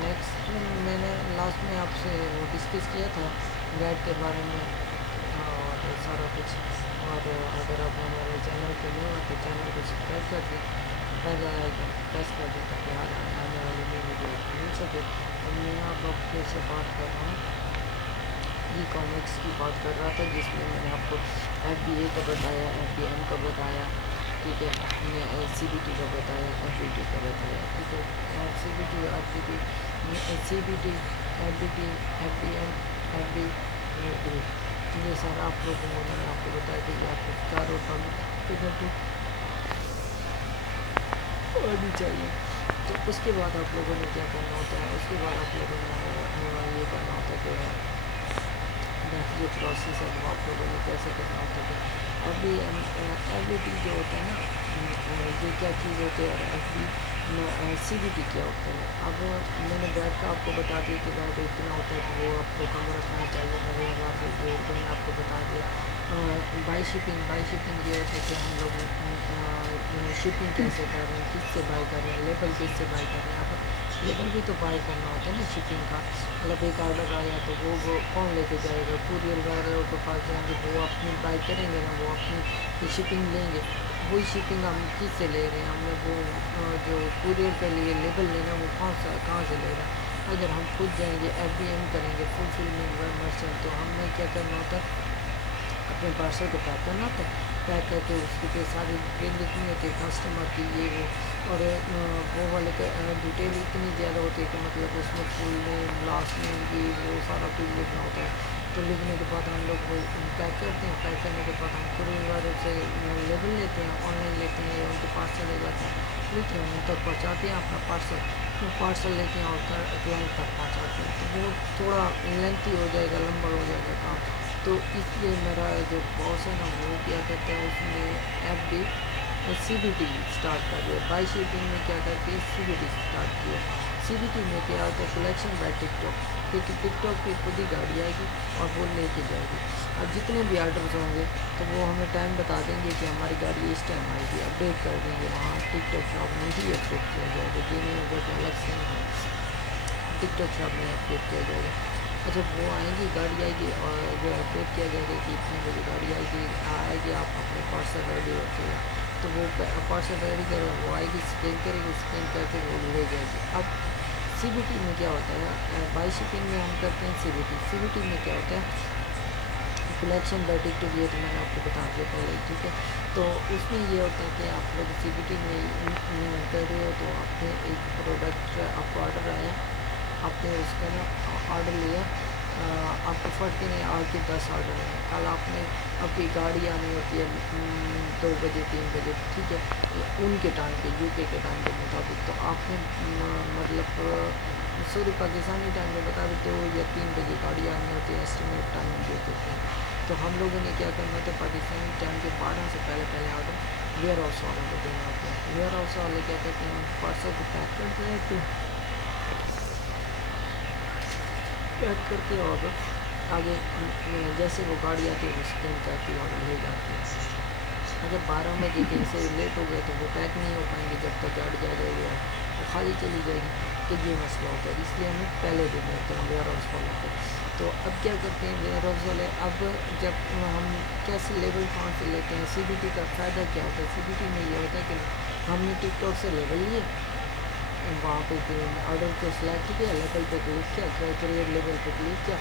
Next میں نے last میں آپ سے وہ ڈسکس کیا تھا گائیڈ کے بارے میں اور سارا کچھ. اور اگر آپ ہمارے چینل پہ نئے ہو تو چینل کو سبسکرائب کر دیں, بیل آئیکن پریس کر دیں تاکہ ہر آنے والی نئی ویڈیو آپ کو مل سکے. اور میں اب سے بات کر رہا ہوں ای کامرس کی بات کر رہا تھا, جس میں میں نے آپ کو ایف بی اے کا بتایا, ایف بی ایم کا بتایا, ٹھیک ہے, سی بی ٹی کا بتایا, ایف بی ٹی کا بتایا, ٹھیک ہے. C B T, F B T, C B T, F B T, F B M, F B T, یہ سارا آپ لوگوں کو میں نے آپ کو بتایا کہ یہ آپ کو چاروں ٹاپک آنی چاہیے. تو اس کے بعد آپ لوگوں نے کیا کرنا ہوتا ہے, اس کے بعد آپ لوگوں نے یہ کرنا ہوتا ہے کہ یہ پروسیس ہے وہ آپ لوگوں نے کیسے کرنا ہوتا ہے. کہ ابھی ایف بی ٹی جو ہوتا ہے نا, یہ کیا چیز ہوتی ہے, اور F B C B T کیا ہوتا ہے. اب میں نے بیٹ کا آپ کو بتا دیا کہ بیٹ اتنا ہوتا ہے کہ وہ آپ کو کم رکھنا چاہیے 90,000 روپے, اور میں نے آپ کو بتا دیا. بائی شپنگ یہ ہوتا ہے کہ ہم لوگ شپنگ کیسے کر رہے ہیں, کس سے بائی کر رہے ہیں, لیبل کس سے بائی کر رہے ہیں. اب لیبل بھی تو بائی کرنا ہوتا ہے نا شپنگ کا, مطلب ایک آرڈر آیا تو وہ کون لے کے جائے گا, کوریئر والوں کے پاس جائیں گے, وہ اپنی بائی کریں گے نا, وہ اپنی شپنگ لیں گے. وہی شپنگ ہم کس سے لے رہے ہیں, ہم نے وہ جو کوریئر کے لیے لیبل لینا وہ کہاں سے لے رہا ہے. اگر ہم خود جائیں گے ایف بی ایم کریں گے, فلفلمنٹ مرچنٹ, تو ہم نے کیا کرنا ہوتا ہے, اپنے پارسل کو پیک کرنا ہوتا ہے. پیک کر کے اس کے ساری ڈیٹیل لکھنی ہوتی ہے کسٹمر کی, یہ وہ, اور وہ والے ڈیٹیل اتنی زیادہ ہوتی ہے کہ مطلب اس میں فل نیم, لاسٹ نیم, یہ وہ سارا کچھ لکھنا ہوتا ہے. تو لکھنے کے بعد ہم لوگ وہ پیک کرتے ہیں, پیک کرنے کے بعد ہم کوریئر والوں سے لیبل لیتے ہیں, آن لائن لیتے ہیں یا ان کے پاس چلے جاتے ہیں, لیتے ہیں, ان تک پہنچاتے ہیں اپنا پارسل. وہ پارسل لیتے ہیں اور کلائنٹ تک پہنچاتے ہیں. تو وہ تھوڑا لینتھی ہو جائے گا, لمبا ہو جائے گا کام. تو اس لیے میرا جو باس ہے نا وہ کیا کرتا ہے, اس نے F B C B T start کر دیا. بائی شپنگ میں کیا کرتے ہیں, سی بی ٹی اسٹارٹ کیا. سی بی ٹی میں کیا ہوتا ہے, کلیکشن بائی ٹک ٹاک, کیونکہ ٹک ٹاک کی خود ہی گاڑی آئے گی اور وہ لے کے جائے گی. اب جتنے بھی آرڈرز ہوں گے تو وہ ہمیں ٹائم بتا دیں گے کہ ہماری گاڑی اس ٹائم آئے گی, اپڈیٹ کر دیں گے, وہاں ٹک ٹاک شاپ میں ہی اپڈیٹ کیا جائے گا. یہ نہیں ہوگا کہ الگ سے ٹک ٹاک شاپ میں اپڈیٹ کیا جائے گا. اچھا, وہ آئیں گی, گاڑی آئے گی, اور جو اپڈیٹ کیا جائے گا کہ اتنے بجے گاڑی آئے گی, آپ اپنے پارسل ریڈی رکھیے گا. تو وہ پارسل ریڈی کرے, وہ آئے گی, اسکین کرے گی, اسکین کر کے وہ لے جائے گی. اب سی بی ٹی میں کیا ہوتا ہے, بائی شپنگ میں ہم کرتے ہیں C B T. C B T میں کیا ہوتا ہے, کلیکشن بائی ٹک ٹاک, یہ تو میں نے آپ کو بتا دیا پہلے ہی, ٹھیک ہے. تو اس میں یہ ہوتا ہے کہ آپ لوگ سی بی ٹی میں کر رہے ہو, تو آپ نے ایک پروڈکٹ, آپ کو آڈر آیا, آپ نے اس کا نا آڈر لیا, آپ کو فرق ہی نہیں, آج کے 10 آڈر ہیں, کل آپ نے آپ کی گاڑی آنی ہوتی ہے 2 بجے 3 بجے, ٹھیک ہے, ان کے ٹائم پہ, یو کے ٹائم کے مطابق. تو آپ نے مطلب سوری پاکستانی ٹائم میں بتا دیتے ہو یا 3 بجے گاڑی آنی ہوتی ہے, ایسٹیمیٹ ٹائم دے دیتے ہیں. تو ہم لوگوں نے کیا کرنا ہوتا ہے, پاکستانی ٹائم کے 12 سے پہلے آڈر ویئر ہاؤس والوں کو دینا ہوتا ہے. ویئر ہاؤس والے کیا کرتے ہیں, پارسل کو پیک کرتے ہیں, تو پیک کر کے اور آگے جیسے وہ گاڑی آتی ہے وہ اسکین کرتی ہے اور لے جاتی ہے. اگر 12 بجے کے سے لیٹ ہو گئے تو وہ پیک نہیں ہو پائیں گے جب تک گاڑی آ جائے گی, وہ خالی چلی جائے گی. تو یہ مسئلہ ہوتا ہے, اس لیے ہمیں پہلے دینے ہوتے ہیں ویئر ہاؤس والوں کو. تو اب کیا کرتے ہیں ویئر ہاؤس والے, اب جب ہم کیسے لیبل کہاں سے لیتے ہیں, سی بی ٹی کا فائدہ کیا ہوتا ہے. سی بی ٹی میں یہ ہوتا ہے کہ ہم نے ٹک ٹاک سے لیبل لیے, وہاں پہ آرڈر کو سلیکٹ کیا, لیبل پہ کلک کیا, کریٹ لیبل پہ کلک کیا,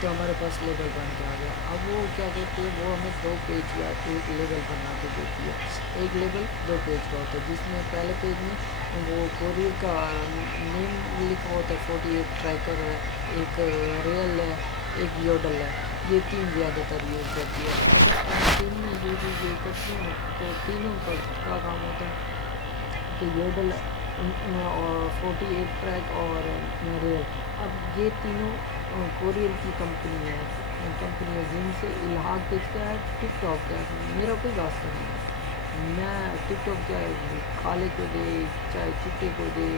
تو ہمارے پاس لیبل بن کے آ گیا. اب وہ کیا کہتے ہیں, وہ ہمیں 2 پیج یا ایک لیبل بنا کے دیتی ہے. ایک لیبل 2 پیج کا ہوتا ہے, جس میں پہلے پیج میں وہ کوریئر کا نیم لکھا ہوتا ہے, 48 ٹریکر ہے, ایک ریئل ہے, ایک یوڈل ہے. یہ 3 زیادہ تر یوز کرتی ہے. اچھا, ان 3 میں یوز یہ کرتی ہے نا, تو تینوں کا کیا کام ہوتا ہے کہ یوڈل اور 48 ٹریک اور ریئل, اب یہ تینوں کوریئر کی کمپنی ہے جن سے الحاق بیچتا ہے, ٹک ٹاک کا میرا کوئی واسطہ نہیں ہے. میں ٹک ٹاک چاہے کالے کو دے چاہے چٹے کو دے,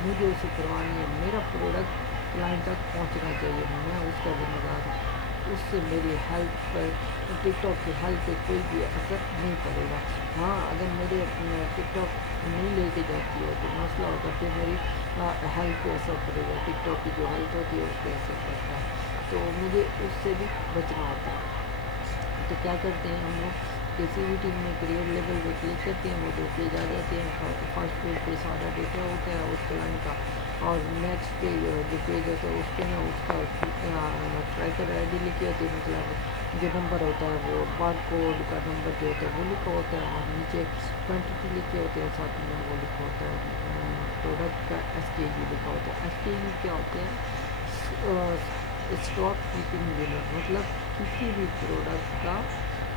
مجھے اسے پرواہ نہیں ہے. میرا پروڈکٹ کلائنٹ تک پہنچنا چاہیے, میں اس کا ذمہ دار ہوں. اس سے میری ہیلتھ پر, ٹک ٹاک کی ہیلتھ پہ کوئی بھی اثر نہیں پڑے گا. ہاں, اگر میرے ٹک ٹاک نہیں لے کے جاتی ہے تو مسئلہ ہوتا ہے, پھر میری ہیلتھ پہ اثر پڑے گا، ٹک ٹاک کی جو ہیلتھ ہوتی ہے اس پہ اثر پڑتا ہے، تو مجھے اس سے بھی بچنا ہوتا ہے۔ تو کیا کرتے ہیں ہم لوگ، کسی بھی ٹیم میں کریئر لیول پہ کلک کرتے ہیں، وہ 2 پیج آ جاتے ہیں، فرسٹ پیج پہ سارا ڈیٹا ہوتا ہے اس کلائنٹ کا، اور نیکسٹ پیج جو پیج ہوتا ہے اس پہ نا اس کا ٹریکر آئی ڈی لکھی ہوتی ہے، مطلب جو نمبر ہوتا ہے وہ بار کوڈ کا نمبر جو ہوتا ہے وہ لکھا ہوتا ہے، اور نیچے کوانٹٹی لکھی ہوتی ہے، ساتھ میں وہ لکھا ہوتا ہے پروڈکٹ کا ایس کے یو لکھا ہوتا ہے۔ ایس کے یو کیا ہوتا ہے؟ اسٹاک کیپنگ یونٹ، مطلب کسی بھی پروڈکٹ کا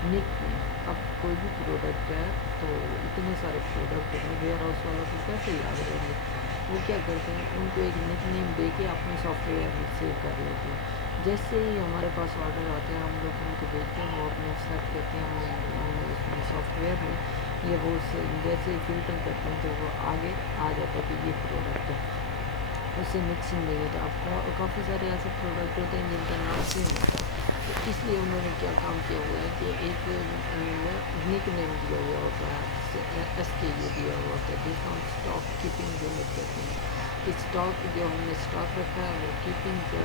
نک نیم۔ اب کوئی بھی پروڈکٹ ہے تو اتنے سارے پروڈکٹ ہیں، ویئر ہاؤس والوں کو کیسے یاد رہیں گے؟ وہ کیا کرتے ہیں، ان کو ایک نک نیم دے کے اپنے سافٹ ویئر میں سیو کر لیتے ہیں۔ جیسے ہی ہمارے پاس آرڈر آتے ہیں ہم لوگ ان کو بھیجتے ہیں، وہ اپنے سیٹ کرتے ہیں ہم اس میں سافٹ ویئر میں، یا وہ جیسے ہی فلٹر کرتے ہیں تو وہ آگے آ جاتا ہے کہ یہ پروڈکٹ ہے، اس سے مکسنگ نہیں ہوتا۔ اب کافی سارے ایسے پروڈکٹ ہوتے ہیں جن کا نام سیم ہوتا ہے، تو اس لیے انہوں نے کیا کام کیا ہوا ہے کہ ایک نک نیم دیا ہوا ہوتا ہے، ایس کے یو دیا ہوا ہوتا ہے، جس کو ہم اسٹاک کیپنگ یونٹ کہتے ہیں، کہ اسٹاک جو ہم نے اسٹاک رکھا ہے وہ کیپنگ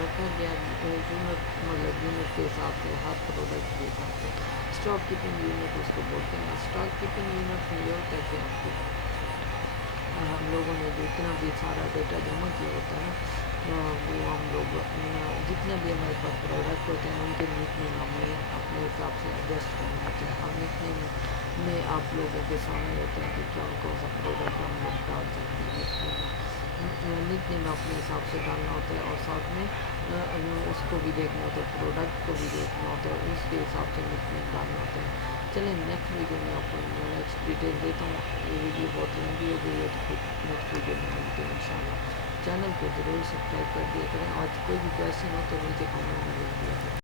رکھا گیا یونٹ، مطلب یونٹ کے حساب سے، ہر پروڈکٹ کے حساب سے اسٹاک کیپنگ یونٹ اس کو بولتے ہیں۔ اسٹاک کیپنگ یونٹ میں یہ ہوتا ہے کہ آپ کو ہم لوگوں نے جتنا بھی سارا ڈیٹا جمع کیا ہوتا ہے نا، وہ ہم لوگ جتنا بھی ہمارے پاس پروڈکٹ ہوتے ہیں ان کے نک نیم ہمیں اپنے حساب سے ایڈجسٹ کرنے ہوتے ہیں۔ اب نک نیم میں آپ لوگوں کے سامنے ہوتا ہے کہ کون کون سا پروڈکٹ ہم لوگ ڈال سکتے ہیں نک نیم میں، نک نیم اپنے حساب سے ڈالنا ہوتا ہے، اور ساتھ میں اس کو بھی دیکھنا ہوتا ہے، پروڈکٹ کو بھی دیکھنا ہوتا ہے، اس کے حساب سے نک نیم ڈالنا ہوتا ہے۔ چلیں نیکسٹ ویڈیو میں آپ کو نیکسٹ ڈیٹیل دیتا ہوں، یہ ویڈیو بہت لمبی ہو گئی ہے تو پھر نیکسٹ ویڈیو میں ملتے ہیں انشاءاللہ۔ چینل کو ضرور سبسکرائب کر دیا کریں، آج کوئی بھی کویسچن ہو تو نیچے کامنٹ میں لکھ دیا کریں۔